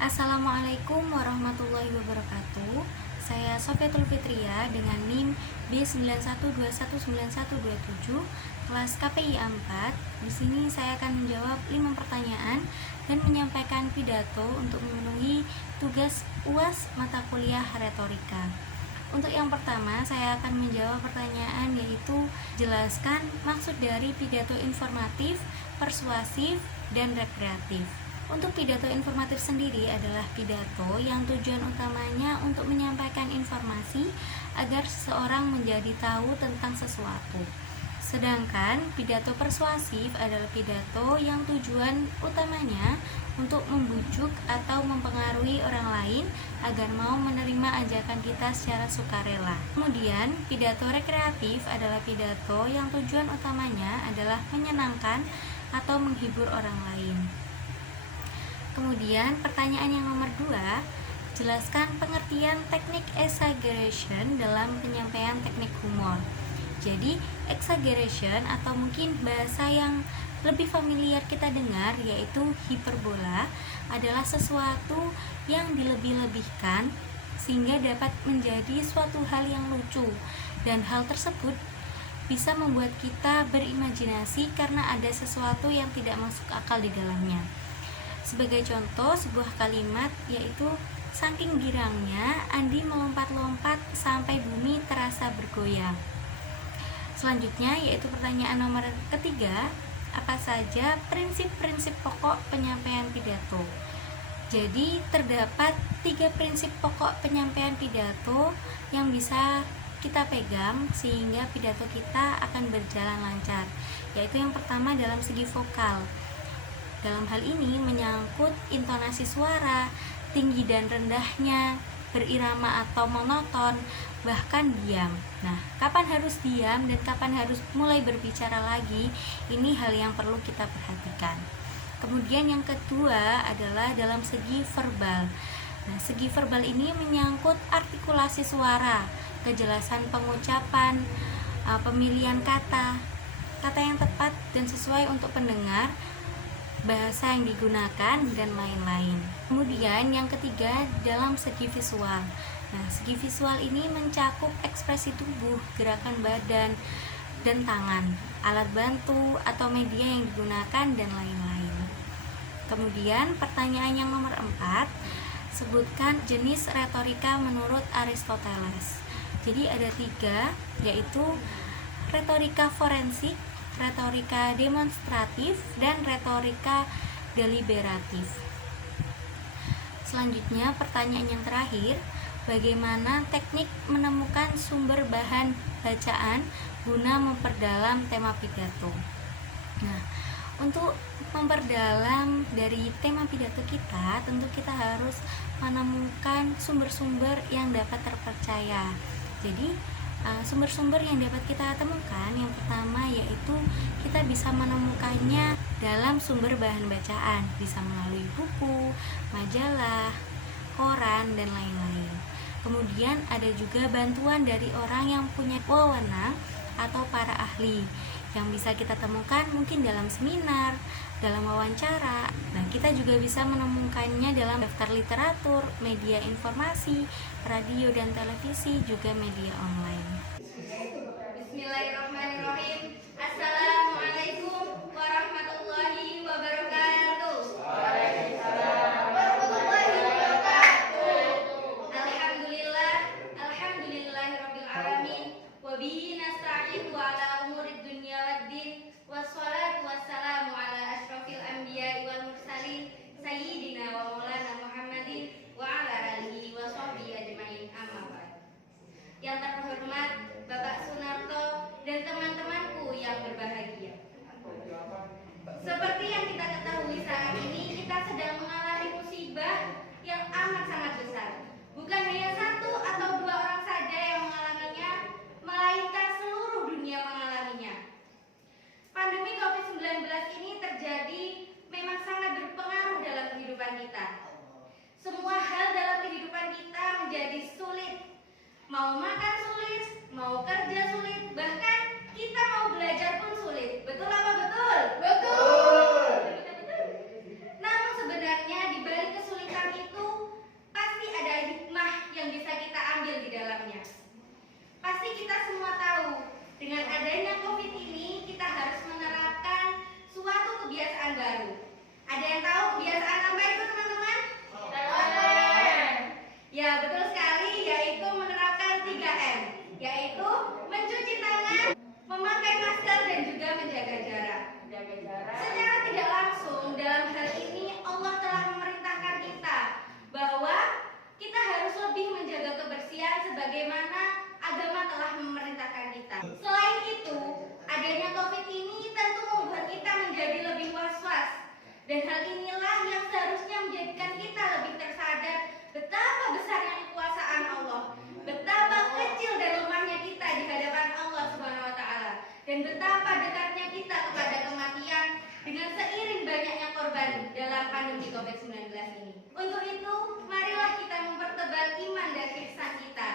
Assalamualaikum warahmatullahi wabarakatuh. Saya Sofiatul Fitria dengan NIM B91219127 kelas KPI 4. Di sini saya akan menjawab 5 pertanyaan dan menyampaikan pidato untuk memenuhi tugas UAS mata kuliah retorika. Untuk yang pertama, saya akan menjawab pertanyaan yaitu jelaskan maksud dari pidato informatif, persuasif, dan rekreatif. Untuk pidato informatif sendiri adalah pidato yang tujuan utamanya untuk menyampaikan informasi agar seseorang menjadi tahu tentang sesuatu. Sedangkan pidato persuasif adalah pidato yang tujuan utamanya untuk membujuk atau mempengaruhi orang lain agar mau menerima ajakan kita secara sukarela. Kemudian, pidato rekreatif adalah pidato yang tujuan utamanya adalah menyenangkan atau menghibur orang lain. Kemudian pertanyaan yang nomor 2, jelaskan pengertian teknik exaggeration dalam penyampaian teknik humor. Jadi exaggeration atau mungkin bahasa yang lebih familiar kita dengar yaitu hiperbola adalah sesuatu yang dilebih-lebihkan sehingga dapat menjadi suatu hal yang lucu, dan hal tersebut bisa membuat kita berimajinasi karena ada sesuatu yang tidak masuk akal di dalamnya. Sebagai contoh sebuah kalimat yaitu saking girangnya Andi melompat-lompat sampai bumi terasa bergoyang. Selanjutnya yaitu pertanyaan nomor ketiga, apa saja prinsip-prinsip pokok penyampaian pidato? Jadi terdapat 3 prinsip pokok penyampaian pidato yang bisa kita pegang sehingga pidato kita akan berjalan lancar. Yaitu yang pertama dalam segi vokal. Dalam hal ini menyangkut intonasi suara, tinggi dan rendahnya, berirama atau monoton, bahkan diam. Nah, kapan harus diam dan kapan harus mulai berbicara lagi, ini hal yang perlu kita perhatikan. Kemudian yang kedua adalah dalam segi verbal. Nah, segi verbal ini menyangkut artikulasi suara, kejelasan pengucapan, pemilihan kata yang tepat dan sesuai untuk pendengar, bahasa yang digunakan, dan lain-lain. Kemudian yang ketiga dalam segi visual. Nah, segi visual ini mencakup ekspresi tubuh, gerakan badan dan tangan, alat bantu atau media yang digunakan, dan lain-lain. Kemudian pertanyaan yang nomor 4, sebutkan jenis retorika menurut Aristoteles. Jadi ada 3, yaitu retorika forensik, retorika demonstratif, dan retorika deliberatif. Selanjutnya pertanyaan yang terakhir, bagaimana teknik menemukan sumber bahan bacaan guna memperdalam tema pidato? Nah, untuk memperdalam dari tema pidato kita, tentu kita harus menemukan sumber-sumber yang dapat terpercaya. Jadi sumber-sumber yang dapat kita temukan yang pertama yaitu kita bisa menemukannya dalam sumber bahan bacaan, bisa melalui buku, majalah, koran, dan lain-lain. Kemudian ada juga bantuan dari orang yang punya wewenang atau para ahli yang bisa kita temukan mungkin dalam seminar, dalam wawancara. Nah, kita juga bisa menemukannya dalam daftar literatur, media informasi, radio dan televisi, juga media online. Bismillahirrahmanirrahim. Assalamualaikum warahmatullahi wabarakatuh. Waalaikumsalam warahmatullahi wabarakatuh. Alhamdulillahirabbil alamin wa bihi nasta'inu ala umurid dunya waddin wassalatu wassalamu ala asyrafil anbiya'i wal mursalin sayyidina wa maulana Muhammadin wa ala alihi wa sahbihi ajmain, amma ba'd. Yang terhormat Bapak Sunarto dan teman-temanku yang berbahagia. Seperti yang kita ketahui saat ini, kita sedang mengalami musibah yang amat sangat besar. Bukan hanya 1 atau 2 orang saja yang mengalaminya, melainkan seluruh dunia mengalaminya. Pandemi COVID-19 ini terjadi memang sangat berpengaruh dalam kehidupan kita. Semua hal dalam kehidupan kita menjadi sulit. Mau makan sulit, mau kerja sulit, bahkan kita mau belajar pun sulit. Betul apa betul? Betul. Namun sebenarnya di balik kesulitan itu kita semua tahu, dengan adanya COVID ini kita harus menerapkan suatu kebiasaan baru. Ada yang tahu kebiasaan apa itu, teman-teman? Ya, betul sekali, yaitu menerapkan 3M, yaitu mencuci tangan, memakai masker, dan juga menjaga jarak. Secara tidak langsung dalam hal ini Allah telah memerintahkan kita bahwa kita harus lebih menjaga kebersihan sebagaimana agama telah memerintahkan kita. Selain itu, adanya COVID ini tentu membuat kita menjadi lebih was-was, dan hal inilah yang seharusnya menjadikan kita lebih tersadar betapa besarnya kekuasaan Allah, betapa kecil dan lemahnya kita di hadapan Allah Subhanahu wa taala, dan betapa dekatnya kita kepada kematian dengan seiring banyaknya korban dalam pandemi COVID-19 ini. Untuk itu, marilah kita mempertebal iman dan ihsan kita,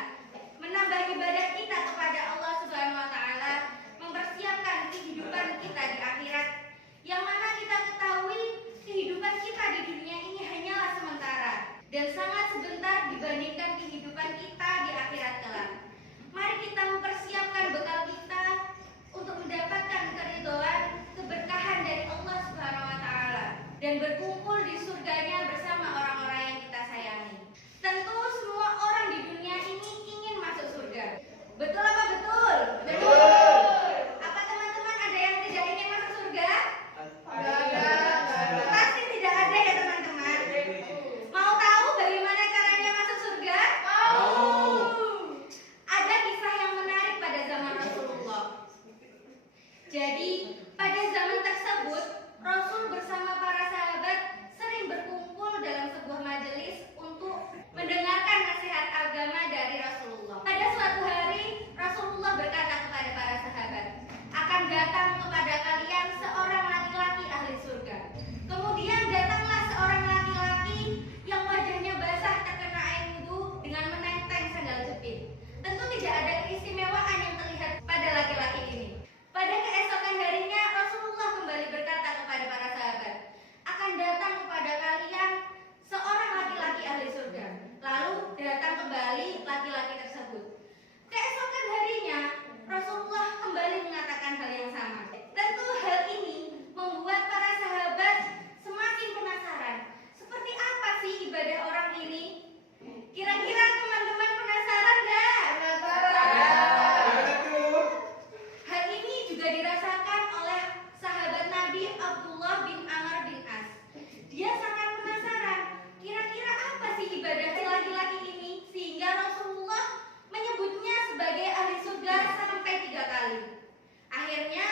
menambah ibadah kita kepada Allah Subhanahu wa taala, mempersiapkan kehidupan kita di akhirat, yang mana kita ketahui kehidupan kita di dunia ini hanyalah sementara dan sangat sebentar dibandingkan kehidupan kita di akhirat kelak. Mari kita mempersiapkan bekal kita untuk mendapatkan keridhaan, keberkahan dari Allah Subhanahu wa taala dan berkumpul di surganya bersama orang-orang yang kita sayangi. Tentu semua orang di dunia ini ingin masuk surga. Betul apa betul? Betul. Apa teman-teman ada yang tidak ingin masuk surga? Ada. Pasti tidak ada ya teman-teman. Mau tahu bagaimana caranya masuk surga? Mau. Ada kisah yang menarik pada zaman Rasulullah. Jadi pada zaman tersebut Rasul bersama para sahabat sering berkumpul dalam sebuah majelis untuk mendengarkan nasihat agama dari Rasulullah. Pada suatu hari Rasulullah berkata kepada para sahabat, akan datang kepada kalian seorang laki-laki ahli surga. Kemudian datanglah seorang laki-laki yang wajahnya basah terkena air wudhu dengan menenteng sandal jepit. Tentu tidak ada keistimewaan yang terlihat pada laki-laki ini. Pada keesokan harinya Rasulullah kembali berkata kepada para sahabat, akan datang kepada kalian seorang laki-laki ahli surga. Lalu datang kembali laki-laki tersebut. Keesokan harinya Rasulullah kembali mengatakan hal yang sama. Tentu hal ini membuat para sahabat semakin penasaran. Seperti apa sih ibadah orang ini? Kira-kira teman-teman penasaran nggak? Hal ini juga dirasakan oleh sahabat Nabi Abdullah bin Amr bin As. Dia sangat penasaran, kira-kira apa sih ibadah si laki-laki ini sehingga Rasulullah menyebutnya sebagai ahli surga sampai 3 kali. Akhirnya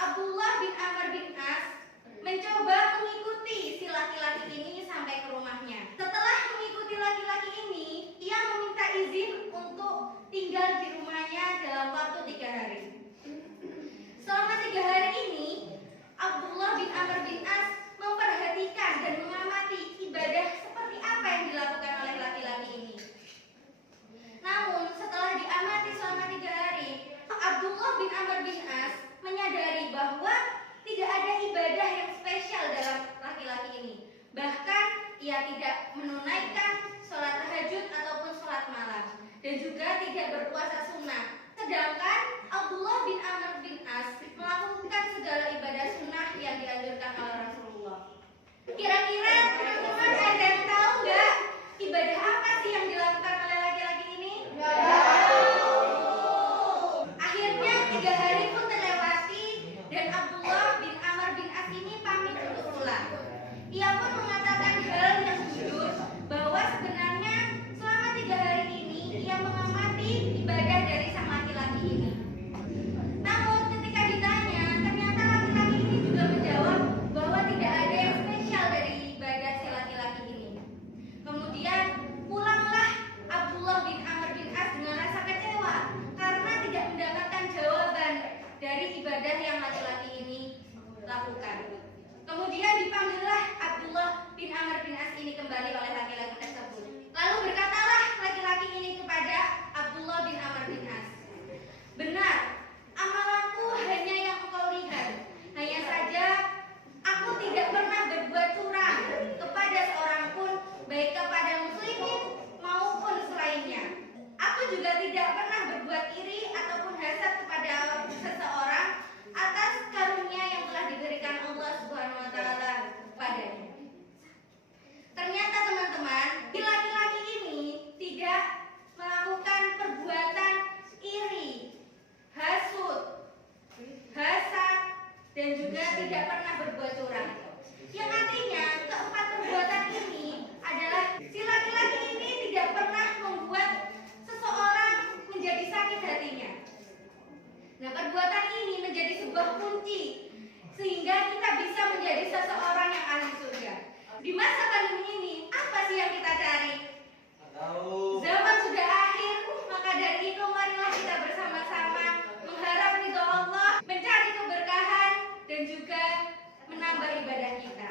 Abdullah bin Amr bin As mencoba mengikuti si laki-laki ini sampai ke rumahnya. Setelah mengikuti laki-laki ini, ia meminta izin untuk tinggal di rumahnya dalam waktu 3 hari. Selama 3 hari ini, Abdullah bin Amr bin As memperhatikan dan mengamati ibadah seperti apa yang dilakukan oleh laki-laki ini. Namun setelah diamati selama 3 hari, Abdullah bin Amr bin As menyadari bahwa tidak ada ibadah yang spesial dalam laki-laki ini. Bahkan ia tidak menunaikan sholat tahajud ataupun sholat malam, dan juga tidak berpuasa sunnah. Sedangkan Abdullah bin Amr bin As melakukan segala ibadah sunnah yang dianjurkan oleh Rasulullah. Kira-kira teman-teman ada yang tahu nggak ibadah apa sih yang dilakukan oleh laki-laki ini? Akhirnya 3 hari pun terlewati dan Abdullah bin Amr bin As ini pamit untuk pulang. Ia pun mengatakan hal yang jujur bahwa sebenarnya selama 3 hari ini ia mengamati ibadah dari sang laki-laki ini. Namun ketika ditanya, ternyata laki-laki ini juga menjawab bahwa tidak ada yang spesial dari ibadah si laki-laki ini. Kemudian pulanglah Abdullah bin Amr bin As dengan rasa kecewa karena tidak mendapatkan jawaban dari ibadah yang laki-laki ini lakukan. Kemudian dipanggillah Abdullah bin Amr bin As ini kembali oleh laki-laki tersebut. Lalu berkatalah laki-laki ini kepada Abdullah bin Amr bin As, benar, amalanku hanya yang engkau lihat. Hanya saja aku tidak pernah berbuat curang kepada seorang pun, baik kepada muslimin maupun selainnya. Aku juga tidak pernah berbuat iri masa pandemi ini, apa sih yang kita cari? Tahu. Zaman sudah akhir, maka dari itu marilah kita bersama-sama mengharap ridho Allah, mencari keberkahan dan juga menambah ibadah kita.